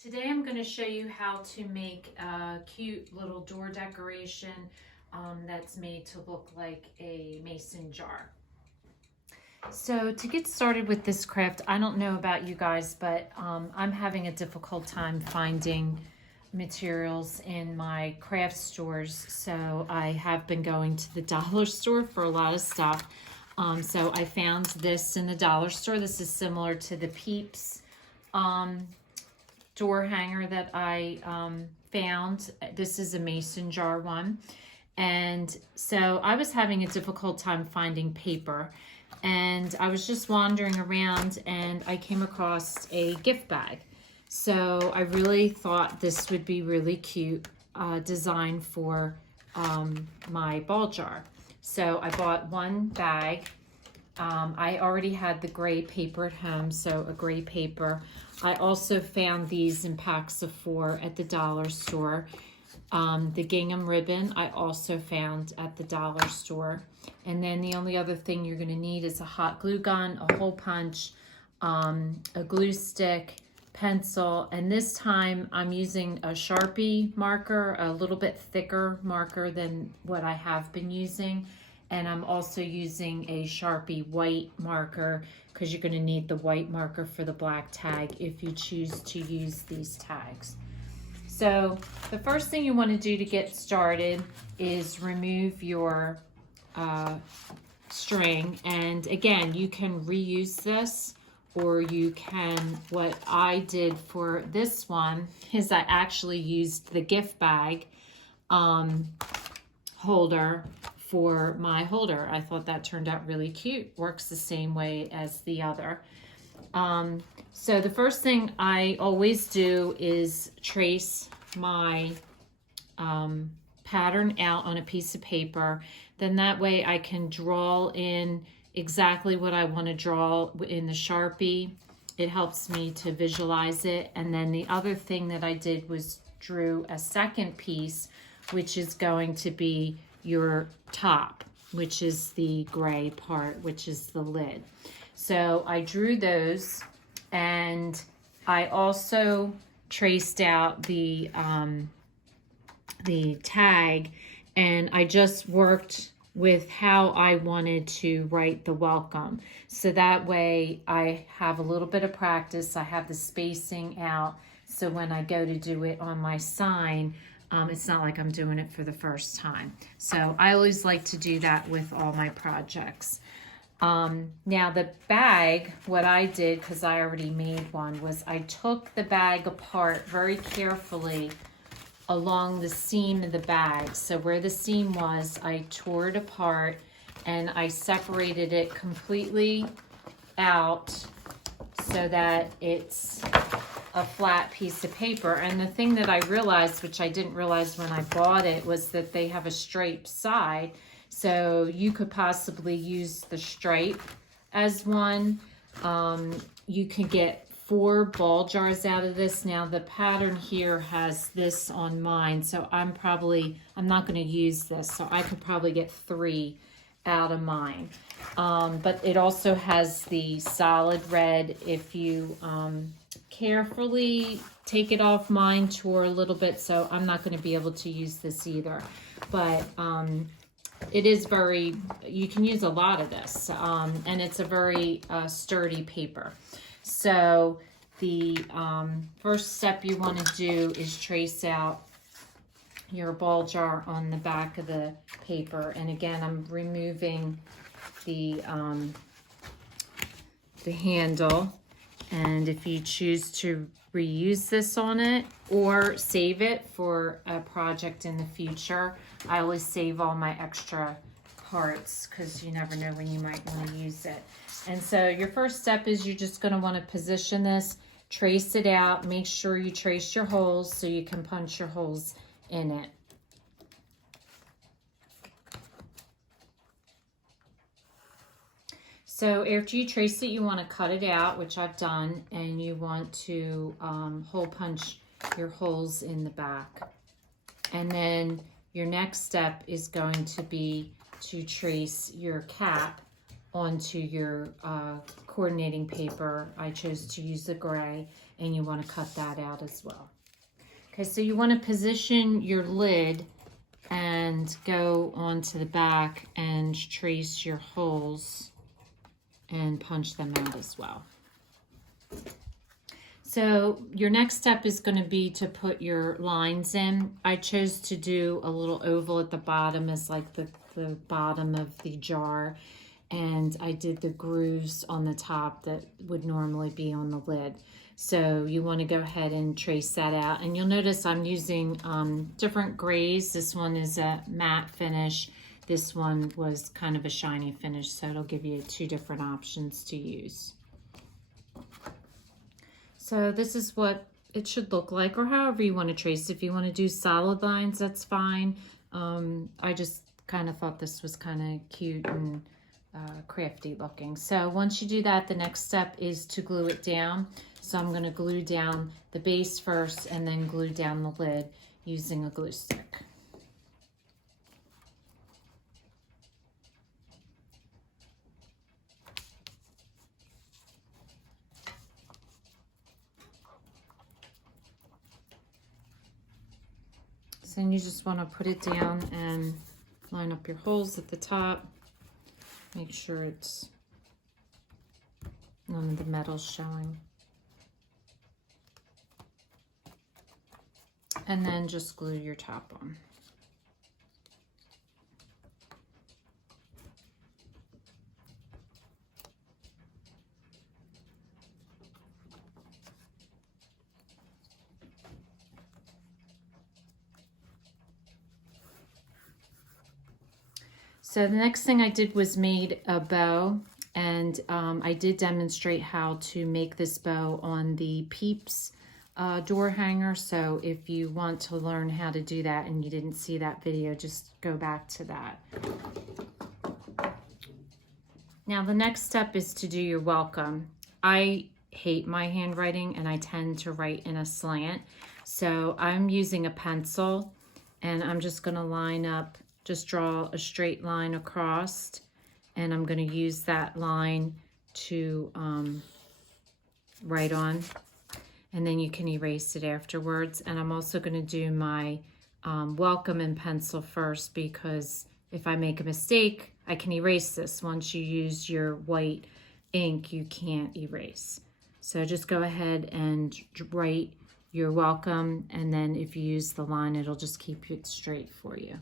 Today I'm going to show you how to make a cute little door decoration that's made to look like a mason jar. So to get started with this craft, I don't know about you guys, but I'm having a difficult time finding materials in my craft stores. So I have been going to the dollar store for a lot of stuff. So I found this in the dollar store. This is similar to the Peeps door hanger that I found. This is a mason jar one. And so I was having a difficult time finding paper. And I was just wandering around and I came across a gift bag. So I really thought this would be really cute design for my ball jar. So I bought one bag. I already had the gray paper at home, so a gray paper. I also found these in packs of 4 at the dollar store. The gingham ribbon I also found at the dollar store. And then the only other thing you're going to need is a hot glue gun, a hole punch, a glue stick, pencil, and this time I'm using a Sharpie marker, a little bit thicker marker than what I have been using. And I'm also using a Sharpie white marker because you're going to need the white marker for the black tag if you choose to use these tags. So the first thing you want to do to get started is remove your string. And again, you can reuse this, or you can, what I did for this one is I actually used the gift bag holder for my holder. I thought that turned out really cute. Works the same way as the other. So the first thing I always do is trace my pattern out on a piece of paper. Then that way I can draw in exactly what I want to draw in the Sharpie. It helps me to visualize it. And then the other thing that I did was drew a second piece, which is going to be your top, which is the gray part, which is the lid. So I drew those, and I also traced out the tag, and I just worked with how I wanted to write the welcome. So that way I have a little bit of practice. I have the spacing out, so when I go to do it on my sign, it's not like I'm doing it for the first time. So I always like to do that with all my projects. Now the bag, what I did, because I already made one, was I took the bag apart very carefully along the seam of the bag. So where the seam was, I tore it apart and I separated it completely out so that it's a flat piece of paper. And the thing that I realized, which I didn't realize when I bought it, was that they have a straight side. So you could possibly use the stripe as one. You can get 4 ball jars out of this. Now the pattern here has this on mine, so I'm not going to use this, so I could probably get 3 out of mine. But it also has the solid red. If you carefully take it off, mine tore a little bit, so I'm not going to be able to use this either. But it is you can use a lot of this, and it's a very sturdy paper. So the first step you want to do is trace out your ball jar on the back of the paper. And again, I'm removing the handle. And if you choose to reuse this on it or save it for a project in the future, I always save all my extra parts because you never know when you might want to use it. And so your first step is you're just going to want to position this, trace it out, make sure you trace your holes so you can punch your holes in it. So after you trace it, you want to cut it out, which I've done, and you want to hole punch your holes in the back. And then your next step is going to be to trace your cap onto your coordinating paper. I chose to use the gray, and you want to cut that out as well. Okay, so you want to position your lid and go onto the back and trace your holes and punch them out as well. So your next step is going to be to put your lines in. I chose to do a little oval at the bottom as like the bottom of the jar, and I did the grooves on the top that would normally be on the lid. So you want to go ahead and trace that out, and you'll notice I'm using different grays. This one is a matte finish. This one was kind of a shiny finish, so it'll give you 2 different options to use. So this is what it should look like, or however you want to trace. If you want to do solid lines, that's fine. I just kind of thought this was kind of cute and crafty looking. So once you do that, the next step is to glue it down. So I'm going to glue down the base first and then glue down the lid using a glue stick. So then you just want to put it down and line up your holes at the top. Make sure it's none of the metal's showing. And then just glue your top on. So the next thing I did was made a bow, and I did demonstrate how to make this bow on the Peeps door hanger. So if you want to learn how to do that and you didn't see that video, just go back to that. Now the next step is to do your welcome. I hate my handwriting and I tend to write in a slant. So I'm using a pencil and I'm just going to line up, just draw a straight line across, and I'm going to use that line to write on, and then you can erase it afterwards. And I'm also going to do my welcome in pencil first, because if I make a mistake, I can erase this. Once you use your white ink, you can't erase. So just go ahead and write your welcome, and then if you use the line, it'll just keep it straight for you.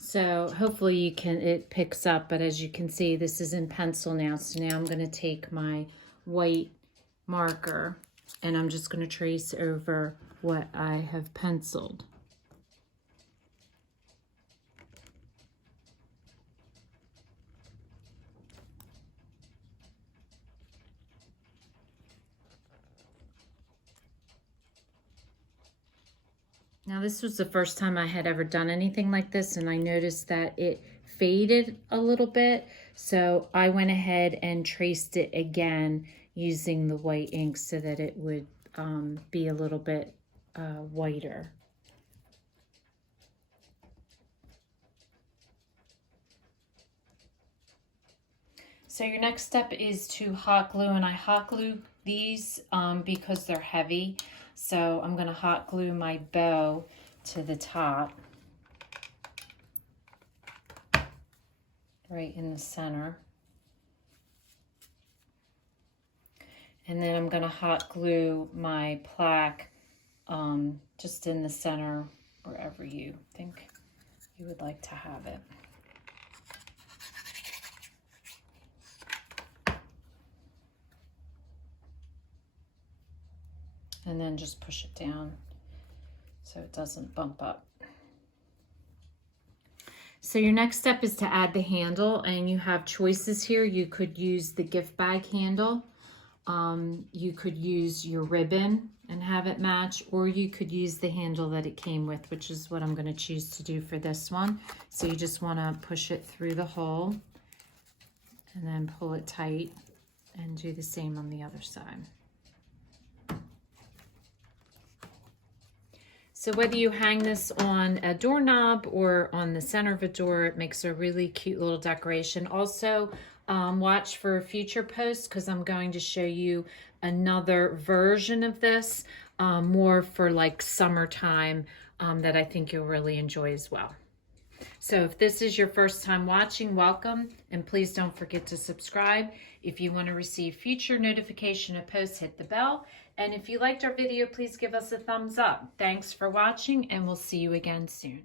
So hopefully it picks up, but as you can see, this is in pencil now. So now I'm going to take my white marker and I'm just going to trace over what I have penciled. Now this was the first time I had ever done anything like this, and I noticed that it faded a little bit. So I went ahead and traced it again using the white ink so that it would be a little bit whiter. So your next step is to hot glue, and I hot glue these because they're heavy. So I'm going to hot glue my bow to the top, right in the center. And then I'm going to hot glue my plaque just in the center, wherever you think you would like to have it. And then just push it down so it doesn't bump up. So your next step is to add the handle, and you have choices here. You could use the gift bag handle. You could use your ribbon and have it match, or you could use the handle that it came with, which is what I'm going to choose to do for this one. So you just want to push it through the hole and then pull it tight, and do the same on the other side. So whether you hang this on a doorknob or on the center of a door, it makes a really cute little decoration. Also, watch for future posts, because I'm going to show you another version of this, more for like summertime, that I think you'll really enjoy as well. So if this is your first time watching, welcome, and please don't forget to subscribe. If you want to receive future notification of posts, hit the bell. And if you liked our video, please give us a thumbs up. Thanks for watching, and we'll see you again soon.